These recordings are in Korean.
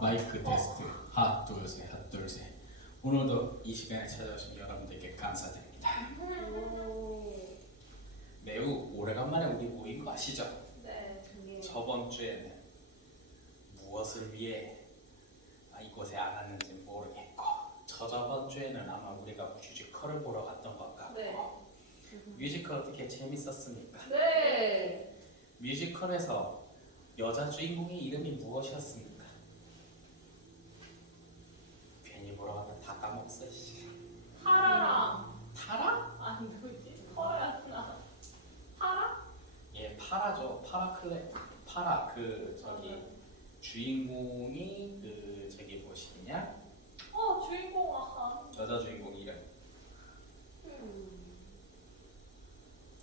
마이크 테스트 하나 둘셋 하나 둘셋. 오늘도 이 시간에 찾아오신 여러분들께 감사드립니다. 매우 오래간만에 우리 모인 거 아시죠? 네. 저번 주에는 무엇을 위해 이곳에 안 왔는지 모르겠고, 저저번 주에는 아마 우리가 뮤지컬을 보러 갔던 것 같고. 네. 뮤지컬 어떻게 재밌었습니까? 네. 뮤지컬에서 여자 주인공의 이름이 무엇이었습니까? 괜히 보러 가면 다 까먹었어. 파라랑 타라? 아니 뭐지? 터였나? 파라? 예, 파라죠. 파라 그 저기 주인공이 그 저기 무엇이냐? 주인공 아까. 여자 주인공 이름.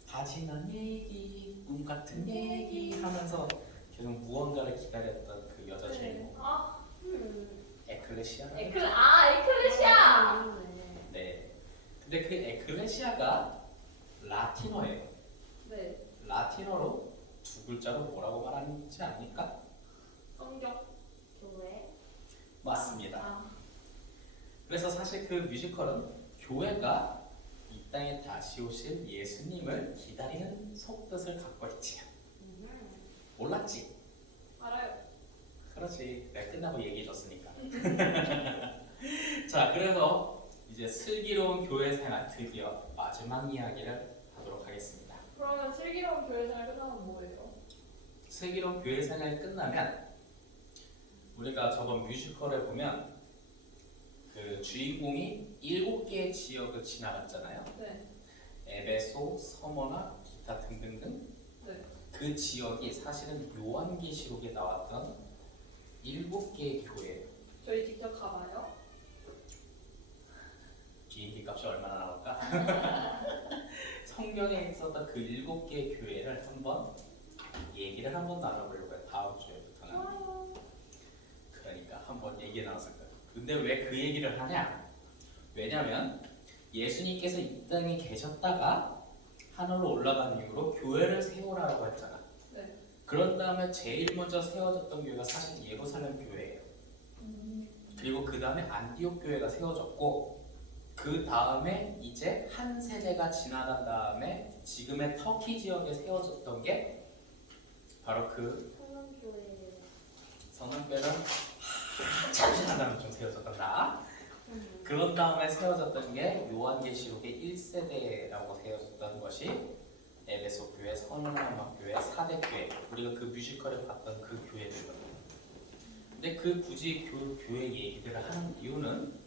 다 지난 얘기, 꿈 같은 얘기 하면서 계속 무언가를 기다렸던 그 여자 주인공. 에클레시아. 에클레시아. 네. 근데 그 에클레시아가 라틴어예요. 네. 라틴어로 두 글자로 뭐라고 말하는지 아닙니까? 성경. 교회. 맞습니다. 그래서 사실 그 뮤지컬은 교회가 이 땅에 다시 오실 예수님을 기다리는 속뜻을 갖고 있지요. 몰랐지? 알아요. 그렇지. 내가 끝나고 얘기해줬으니까. 자, 그래서 이제 슬기로운 교회 생활 드디어 마지막 이야기를 하도록 하겠습니다. 그러면 슬기로운 교회 생활 끝나면 뭐예요? 슬기로운 교회 생활이 끝나면 우리가 저번 뮤지컬에 보면 그 주인공이 7개의 지역을 지나갔잖아요. 네. 에베소, 서머나 기타 등등등. 네. 그 지역이 사실은 요한계시록에 나왔던 7개의 교회예요. 저희 직접 가봐요. 비행기 값이 얼마나 나올까? 성경에 있었던 그 7개의 교회를 한번 얘기를 한번 나눠보려고 해요. 다음 주에부터는. 좋아요. 그러니까 한번 얘기 나눴을 거예요. 근데 왜 그 얘기를 하냐? 왜냐면 예수님께서 이 땅에 계셨다가 하늘로 올라간 이후로 교회를 세우라고 했잖아. 네. 그런 다음에 제일 먼저 세워졌던 교회가 사실 예루살렘 교회예요. 그리고 그 다음에 안디옥 교회가 세워졌고, 그 다음에 이제 한 세대가 지나간 다음에 지금의 터키 지역에 세워졌던 게 바로 그 성령교회예요. 성령교회는 한참 지난 다음에 좀 세워졌단다. 그런 다음에 세워졌던 게 요한계시록의 1세대라고 세워졌던 것이 에베소 교회, 선운암학 교회, 사대교회, 우리가 그 뮤지컬에 봤던 그 교회들거든요. 근데 그 굳이 교회 얘기들을 하는 이유는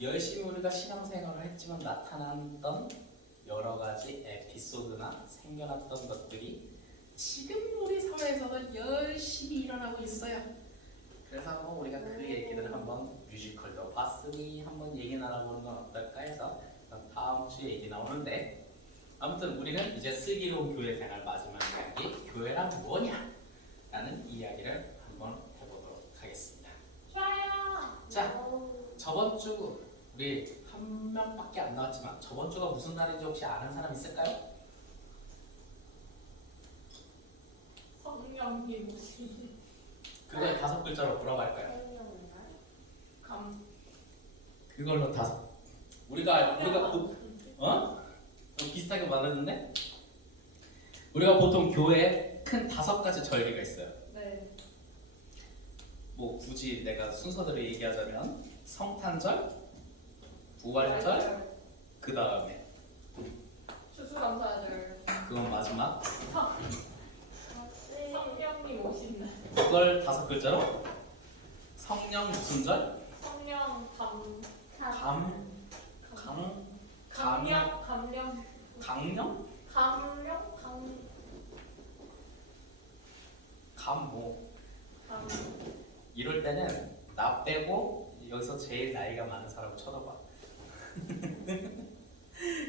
열심히 우리가 신앙생활을 했지만 나타났던 여러 가지 에피소드나 생겨났던 것들이 지금 우리 사회에서도 열심히 일어나고 있어요. 그래서 한번 우리가 그 얘기를 한번 뮤지컬도 봤으니 한번 얘기 나눠보는 건 어떨까 해서 다음 주에 얘기 나오는데, 아무튼 우리는 이제 슬기로운 교회 생활 마지막 이야기, 교회란 뭐냐? 라는 이야기를 한번 해보도록 하겠습니다. 좋아요. 자, 저번 주 우리 한 명밖에 안 나왔지만 저번 주가 무슨 날인지 혹시 아는 사람 있을까요? 성령님 오시. 그걸 5글자로 뭐라고 할까요? 그걸로 우리가 비슷하게 말했는데, 우리가 보통 교회에 큰 5가지 절기가 있어요. 네. 뭐 굳이 내가 순서대로 얘기하자면 성탄절, 부활절, 그 다음에 추수감사절. 그건 마지막. 성령님 오신 날. 그걸 5글자로 성령 무슨 절? 성령 이럴 때는 나 빼고 여기서 제일 나이가 많은 사람을 쳐다봐.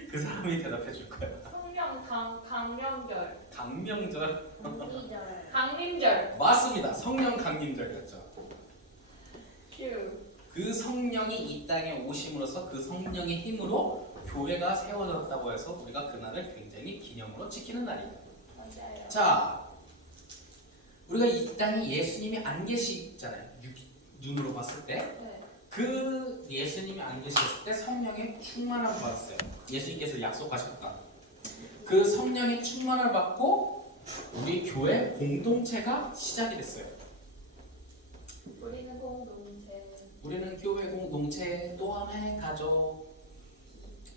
그 사람이 대답해 줄 거야. 성령 강령절. 강명절. 강림절. 맞습니다. 성령 강림절이었죠. 휴. 그 성령이 이 땅에 오심으로써 그 성령의 힘으로 교회가 세워졌다고 해서 우리가 그날을 굉장히 기념으로 지키는 날이에요. 맞아요. 자, 우리가 이 땅에 예수님이 안 계시잖아요. 눈으로 봤을 때. 네. 그 예수님이 안 계셨을 때 성령의 충만함을 받았어요. 예수님께서 약속하셨다. 그 성령의 충만을 받고 우리 교회 공동체가 시작이 됐어요. 우리는 공동체. 우리는 교회 공동체 또 하나의 가족.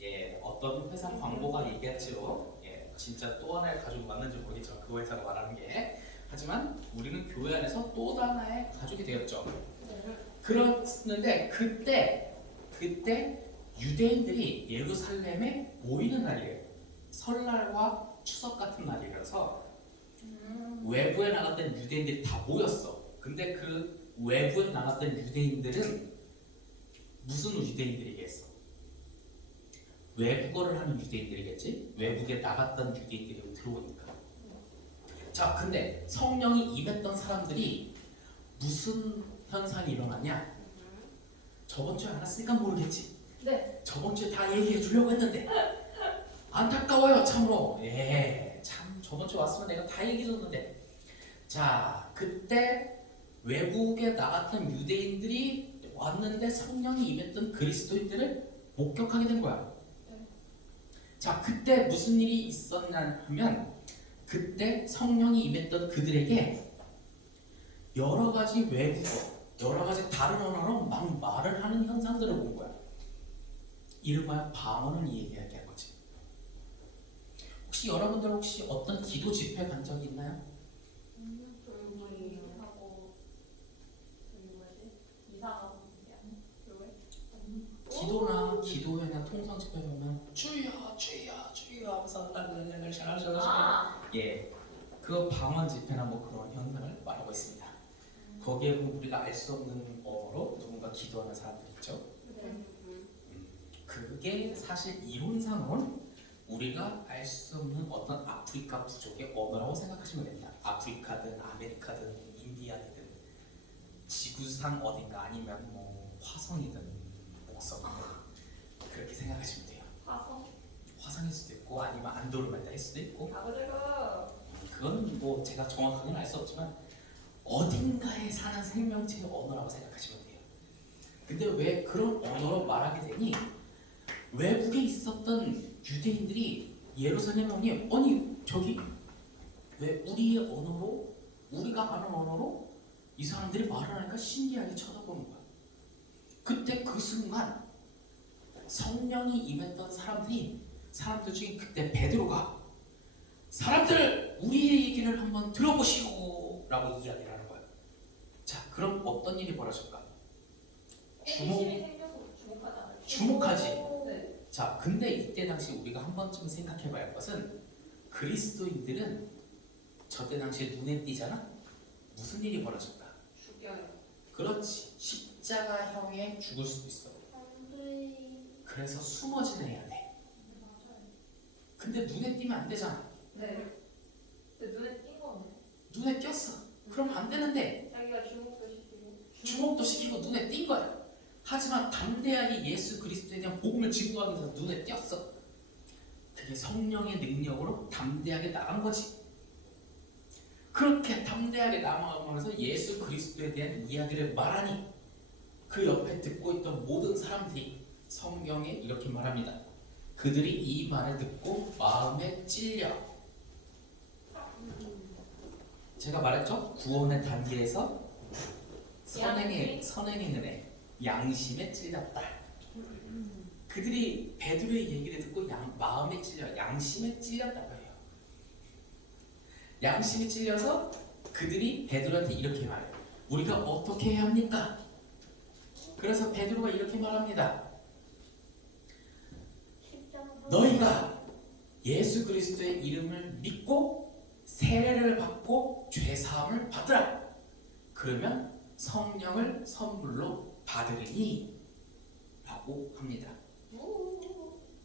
예, 어떤 회사 광고가 얘기했죠. 예, 진짜 또 하나의 가족이 맞는지 모르겠지만 그 회사가 말하는 게. 하지만 우리는 교회 안에서 또 하나의 가족이 되었죠. 그렇는데 그때 유대인들이 예루살렘에 모이는 날이에요. 설날과 추석 같은 날이라서 외부에 나갔던 유대인들이 다 모였어. 근데 그 외부에 나갔던 유대인들은 무슨 유대인들이겠어? 외국어를 하는 유대인들이겠지? 외국에 나갔던 유대인들이 들어오니까. 자, 근데 성령이 임했던 사람들이 무슨 현상이 일어났냐? 저번 주에 알았으니까 모르겠지. 네. 저번 주에 다 얘기해 주려고 했는데 안타까워요, 참으로. 예, 참 저번 주에 왔으면 내가 다 얘기해 줬는데. 자, 그때 외국에 나갔던 유대인들이 왔는데 성령이 임했던 그리스도인들을 목격하게 된 거야. 자, 그때 무슨 일이 있었냐 하면 그때 성령이 임했던 그들에게 여러 가지 외국어, 여러 가지 다른 언어로 막 말을 하는 현상들을 본 거야. 이른바 방언을 얘기하게 거지. 혹시 여러분들 혹시 어떤 기도 집회 간 적이 있나요? 돌고하고 저기 뭐지? 이사가 교회. 기도나 기도회나 통성 집회 보면 주여 주여 주여 하면서 예, 그 방언 집회나 뭐 그런 현상을 말하고 있습니다. 거기에 보면 우리가 알 수 없는 언어로 누군가 기도하는 사람들 있죠. 그게 사실 이론상으로는 우리가 알 수 없는 어떤 아프리카 부족의 언어라고 생각하시면 됩니다. 아프리카든 아메리카든 인디안이든 지구상 어딘가 아니면 뭐 화성이든 목성이든 그렇게 생각하시면 돼요. 화성. 화성일 수도 있고 아니면 안도르메다일 수도 있고 아그리고 그건 뭐 제가 정확하게는 알 수 없지만 어딘가에 사는 생명체의 언어라고 생각하시면 돼요. 근데 왜 그런 언어로 말하게 되니? 외국에 있었던 유대인들이 예루살렘에 오니 아니 저기 왜 우리의 언어로 우리가 아는 언어로 이 사람들이 말을 하니까 신기하게 쳐다보는 거야. 그때 그 순간 성령이 임했던 사람들 중에 그때 베드로가 사람들 우리의 얘기를 한번 들어보시오 라고 이야기를 하는 거야. 자, 그럼 어떤 일이 벌어질까? 호기심이 생겨서 주목하잖아요. 주목하지. 네. 자, 근데 이때 당시 우리가 한 번쯤 생각해봐야 할 것은 그리스도인들은 저때 당시에 눈에 띄잖아? 무슨 일이 벌어질까? 죽여요. 그렇지. 십자가형에 죽을 수도 있어. 그래서 숨어 지내야 돼. 맞아요. 근데 눈에 띄면 안 되잖아. 네. 근데 눈에 띈 거네. 눈에 띄었어. 그럼 안 되는데 자기가 주목도 시키고. 주목도 시키고 눈에 띈 거야. 하지만 담대하게 예수 그리스도에 대한 복음을 증거하기 위해서 눈에 띄었어. 그게 성령의 능력으로 담대하게 나간 거지. 그렇게 담대하게 나아가면서 예수 그리스도에 대한 이야기를 말하니 그 옆에 듣고 있던 모든 사람들이 성경에 이렇게 말합니다. 그들이 이 말을 듣고 마음에 찔려. 제가 말했죠? 구원의 단계에서 선행의 은혜, 양심에 찔렸다. 그들이 베드로의 얘기를 듣고 마음에 찔려, 양심에 찔렸다고 해요. 양심이 찔려서 그들이 베드로한테 이렇게 말해요. 우리가 어떻게 해야 합니까? 그래서 베드로가 이렇게 말합니다. 너희가 예수 그리스도의 이름을 믿고 세례를 받고 죄 사함을 받으라. 그러면 성령을 선물로 받으리니 라고 합니다.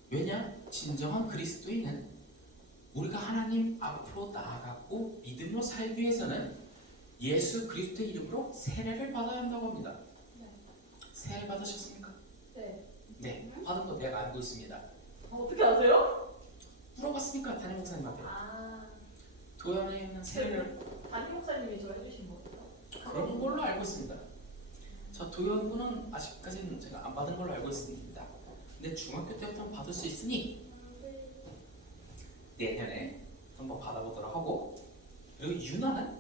왜냐? 진정한 그리스도인은 우리가 하나님 앞으로 나아가고 믿음으로 살기 위해서는 예수 그리스도의 이름으로 세례를 받아야 한다고 합니다. 세례 받으셨습니까? 네. 네, 받은 거 내가 알고 있습니다. 어떻게 아세요? 물어봤습니까? 담임 목사님한테. 아. 교회에 있는 세례를 담임 목사님이 저 해주신 거예요? 그런 걸로 알고 있습니다. 저 도연군은 아직까지는 제가 안 받은 걸로 알고 있습니다. 근데 중학교 때부터 받을 수 있으니 내년에 한번 받아보도록 하고, 그리고 유나는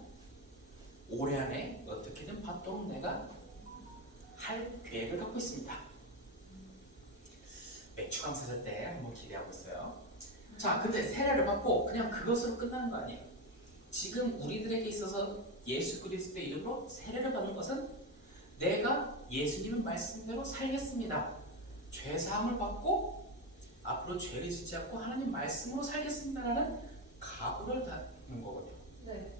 올해 안에 어떻게든 받도록 내가 할 계획을 갖고 있습니다. 맥주 감사절 때 한번 기대하고 있어요. 자, 근데 세례를 받고 그냥 그것으로 끝나는 거 아니에요. 지금 우리들에게 있어서 예수 그리스도의 이름으로 세례를 받는 것은 내가 예수님의 말씀대로 살겠습니다. 죄사함을 받고 앞으로 죄를 짓지 않고 하나님 말씀으로 살겠습니다라는 각오를 다는 거거든요. 네.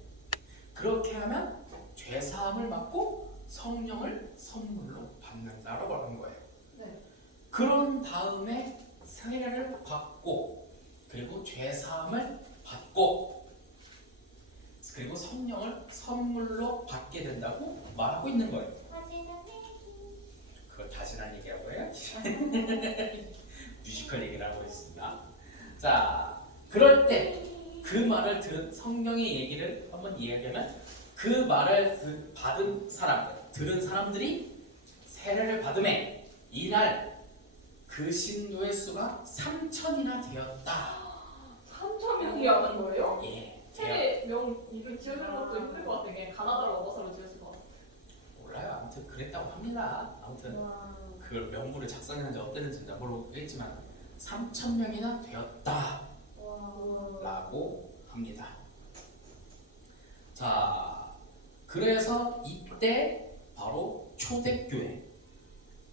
그렇게 하면 죄사함을 받고 성령을 선물로 받는다라고 하는 거예요. 네. 그런 다음에 세례를 받고 그리고 죄사함을 받고 그리고 성령을 선물로 받게 된다고 말하고 있는 거예요. 그걸 다시난 얘기하고요. 뮤지컬 얘기를 하고 있습니다. 자, 그럴 때 그 말을 들은 성령의 얘기를 한번 이야기하면 그 말을 받은 사람들, 들은 사람들이 세례를 받음에 이날 그 신도의 수가 3,000이나 되었다. 3,000명이 하는 거예요? 예, 세례 명 이름 지어주는 것도 힘들 것 같은 게 가나다로 어버서로 지었을 것 같아요. 몰라요. 아무튼 그랬다고 합니다. 아무튼 와. 그걸 명부를 작성했는지 어땠는지 모르겠지만 3,000명이나 되었다. 와. 라고 합니다. 자, 그래서 이때 바로 초대교회,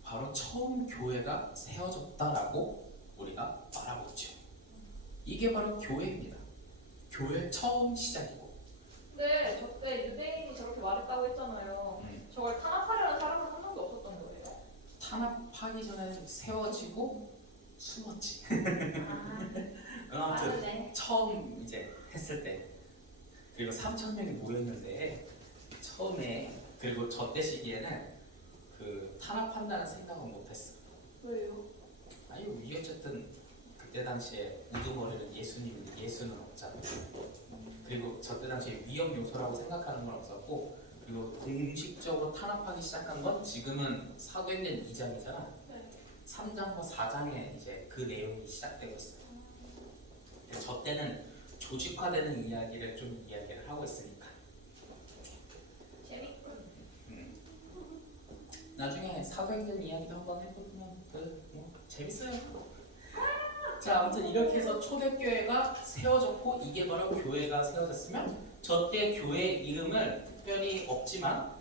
바로 처음 교회가 세워졌다라고 우리가 말하고 있죠. 이게 바로 교회입니다. 교회 처음 시작이고. 근데 저때 유대인이 저렇게 말했다고 했잖아요. 저걸 탄압하려는 사람은 한 명도 없었던 거예요? 탄압하기 전에 세워지고 숨었지. 아, 아무튼 네. 처음 이제 했을 때 그리고 3,000명이 모였는데 처음에 그리고 저 때 시기에는 그 탄압한다는 생각은 못했어. 왜요? 아니 우리 어쨌든 그때 당시에 우두머리는 예수님인데 예수는 없잖아. 그리고 저 때 당시에 위험 요소라고 생각하는 건 없었고, 그리고 공식적으로 탄압하기 시작한 건 지금은 사도행전 2장이잖아. 네. 3장과 4장에 이제 그 내용이 시작되고 있어요. 저 때는 조직화되는 이야기를 좀 이야기를 하고 있으니까. 재밌군. 나중에 사도행전 이야기도 한번 해보면 재밌어요. 자, 아무튼 이렇게 해서 초대교회가 세워졌고 이게 바로 교회가 세워졌으면 저때 교회 이름을 특별히 없지만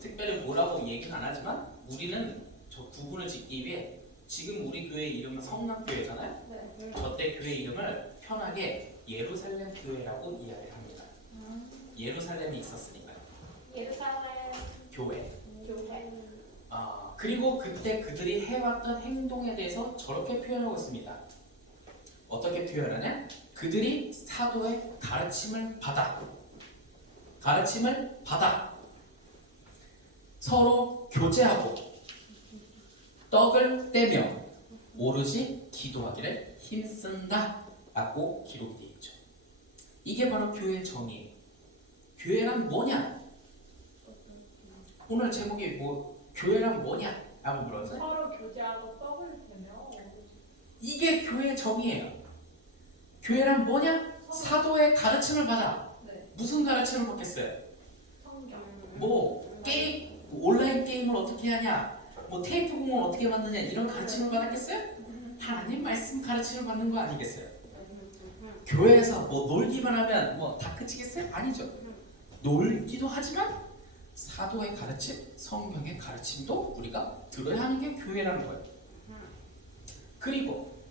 특별히 뭐라고 얘기는 안 하지만 우리는 저 구분을 짓기 위해 지금 우리 교회 이름은 성남교회잖아요. 네. 저때 교회 이름을 편하게 예루살렘 교회라고 이야기를 합니다. 예루살렘이 있었으니까요. 예루살렘 교회. 교회. 그리고 그때 그들이 해왔던 행동에 대해서 저렇게 표현하고 있습니다. 어떻게 표현하냐? 그들이 사도의 가르침을 받아 서로 교제하고 떡을 떼며 오로지 기도하기를 힘쓴다 라고 기록이 되어 있죠. 이게 바로 교회의 정의예요. 교회란 뭐냐? 오늘 제목이 교회란 뭐냐? 라고 물어서 서로 교제하고 떡을 대며 이게 교회의 정의예요. 교회란 뭐냐? 사도의 가르침을 받아. 네. 무슨 가르침을 받겠어요? 성경. 게임, 온라인 게임을 어떻게 하냐? 테이프 공을 어떻게 만드냐? 이런 가르침을 받았겠어요? 하나님 말씀 가르침을 받는 거 아니겠어요? 교회에서 놀기만 하면 다 그치겠어요? 아니죠. 놀기도 하지만 사도의 가르침, 성경의 가르침도 우리가 들어야 하는 게 교회라는 거예요. 그리고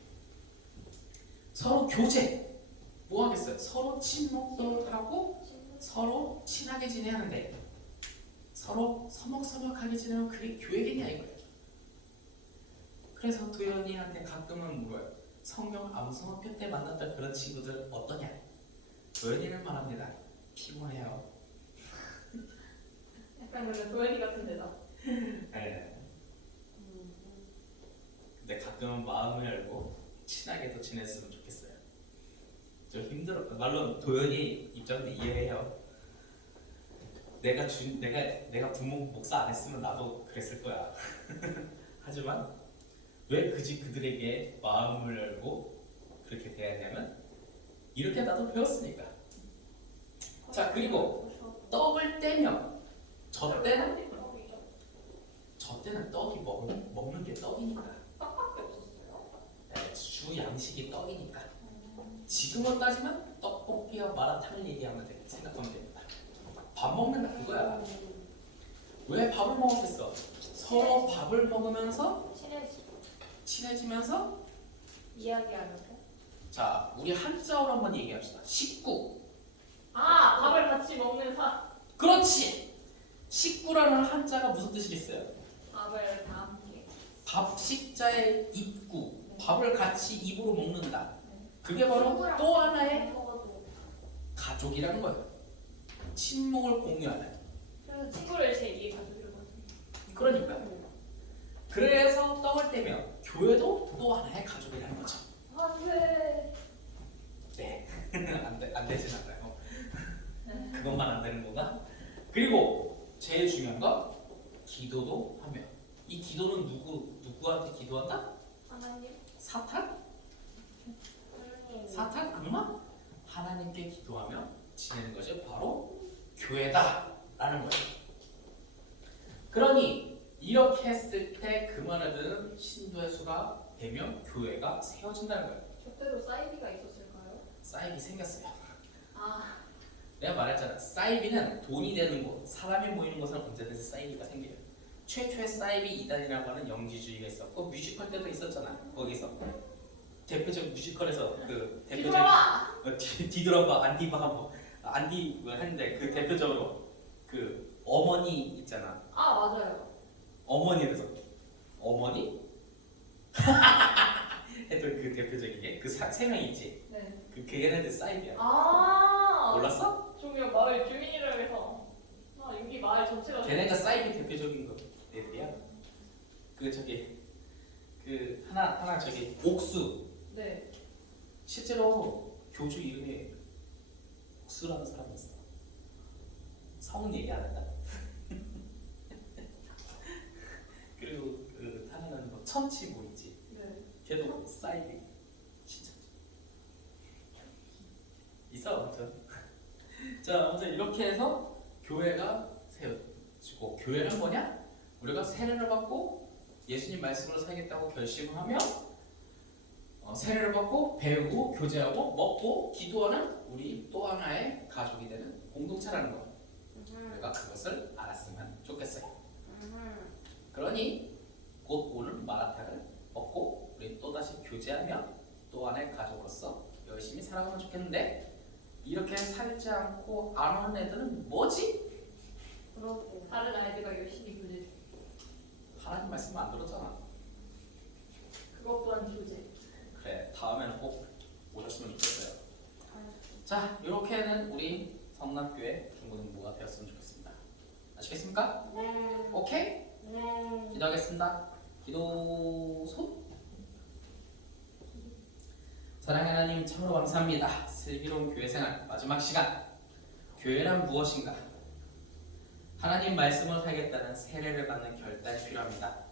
서로 교제, 뭐 하겠어요? 서로 친목도 하고 서로 친하게 지내야 하는데 서로 서먹서먹하게 지내면 그게 교회겠냐 이거예요. 그래서 도연이한테 가끔은 물어요. 성경 암송학교 때 만났던 그런 친구들 어떠냐? 도연이는 말합니다. 피곤해요. 약간 근데 도현이 같은 데다. 네. 근데 가끔은 마음을 열고 친하게도 지냈으면 좋겠어요. 좀 힘들어. 물론 도연이 입장도 이해해요. 내가 부모 목사 안 했으면 나도 그랬을 거야. 하지만 왜 굳이 그들에게 마음을 열고 그렇게 대하냐면 이렇게 나도 배웠으니까. 자, 그리고 떡을 떼면 저 때는 떡이 먹는 게 떡이니까. 떡밖에 없었어요? 네, 주 양식이 떡이니까. 지금으로 따지면 떡볶이와 마라탕을 얘기하면 생각하면 됩니다. 밥 먹는다 그거야. 왜 밥을 먹었겠어? 서로 밥을 먹으면서 친해지면서. 이야기하면서. 자, 우리 한자어로 한번 얘기합시다. 식구. 아, 밥을 같이 먹는 그렇지. 식구라는 한자가 무슨 뜻이겠어요? 밥을 다 함께. 밥 식자의 입구. 밥을 같이 입으로 먹는다. 그게 바로 또 하나의 가족이라는 거예요. 친목을 공유하는. 그래서 친구를 제2의 가족이거든요. 그러니까. 그래서 떡을 떼면 교회도 또 하나의 가족이라는 거죠. 안돼. 네. 안 되진 않아요. 그것만 안 되는 거가. 그리고 제일 중요한 거 기도도 하며. 이 기도는 누구한테 기도한다? 하나님. 사탄? 사탄 악마? 하나님께 기도하며 지내는 것이 바로 교회다라는 거예요. 그러니 이렇게 했을 때 그만을 듣는 신도의 수가 되면 교회가 세워진다는 거예요. 저 때도 사이비가 있었을까요? 사이비 생겼어요. 아, 내가 말했잖아. 사이비는 돈이 되는 곳, 사람이 모이는 곳은 언제든지 사이비가 생겨요. 최초의 사이비 이단이라고 하는 영지주의가 있었고 뮤지컬 때도 있었잖아. 거기서 대표적 뮤지컬에서 그 대표적인 디드러바 안디 뭐 했는데 그 대표적으로 그 어머니 있잖아. 아 맞아요. 어머니에서 어머니 했던 그 대표적인 게 그 세 명 있지. 네. 그 걔네들 사이비야. 아. 몰랐어? 종io 마을 주민이라 해서. 아 여기 마을 전체가. 걔네가 사이비 대표적인 거 애들이야. 그 저기 그 하나 저기 옥수. 네. 실제로 교주 이름에 옥수라는 사람이 있어. 성은 얘기 안 한다. 그리고 그 하나는 뭐 천치 뭐 있지. 네. 걔도 사이비 진짜 있어. 아무튼 자, 아무튼 이렇게 해서 교회가 세워지고, 교회는 뭐냐? 우리가 세례를 받고 예수님 말씀으로 살겠다고 결심하며 세례를 받고 배우고 교제하고 먹고 기도하는 우리 또 하나의 가족이 되는 공동체라는 거. 우리가 그것을 알았으면 좋겠어요. 그러니 곧 오는 마라탕을 먹고 우리 또다시 교제하며 또 하나의 가족으로서 열심히 살아가면 좋겠는데, 이렇게 살지 않고 안 오는 애들은 뭐지? 그렇고 다른 아이들과 열심히 교제. 하나님 말씀 안 들었잖아. 그것 또한 교제. 그래, 다음에는 꼭 오셨으면 좋겠어요. 자, 이렇게는 우리 성남교회 중고등부가 되었으면 좋겠습니다. 아시겠습니까? 네. 오케이? 네. 기도하겠습니다. 기도 손. 사랑하는 하나님, 참으로 감사합니다. 슬기로운 교회생활 마지막 시간. 교회란 무엇인가? 하나님 말씀을 살겠다는 세례를 받는 결단이 필요합니다.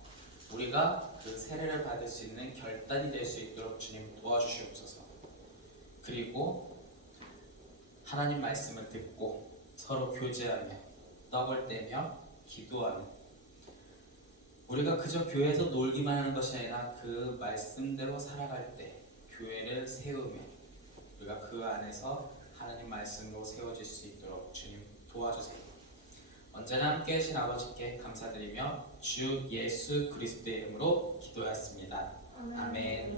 우리가 그 세례를 받을 수 있는 결단이 될 수 있도록 주님 도와주시옵소서. 그리고 하나님 말씀을 듣고 서로 교제하며 떡을 떼며 기도하는, 우리가 그저 교회에서 놀기만 하는 것이 아니라 그 말씀대로 살아갈 때 교회를 세우며 우리가 그 안에서 하나님 말씀으로 세워질 수 있도록 주님 도와주세요. 언제나 함께 하신 아버지께 감사드리며 주 예수 그리스도의 이름으로 기도했습니다. 아멘.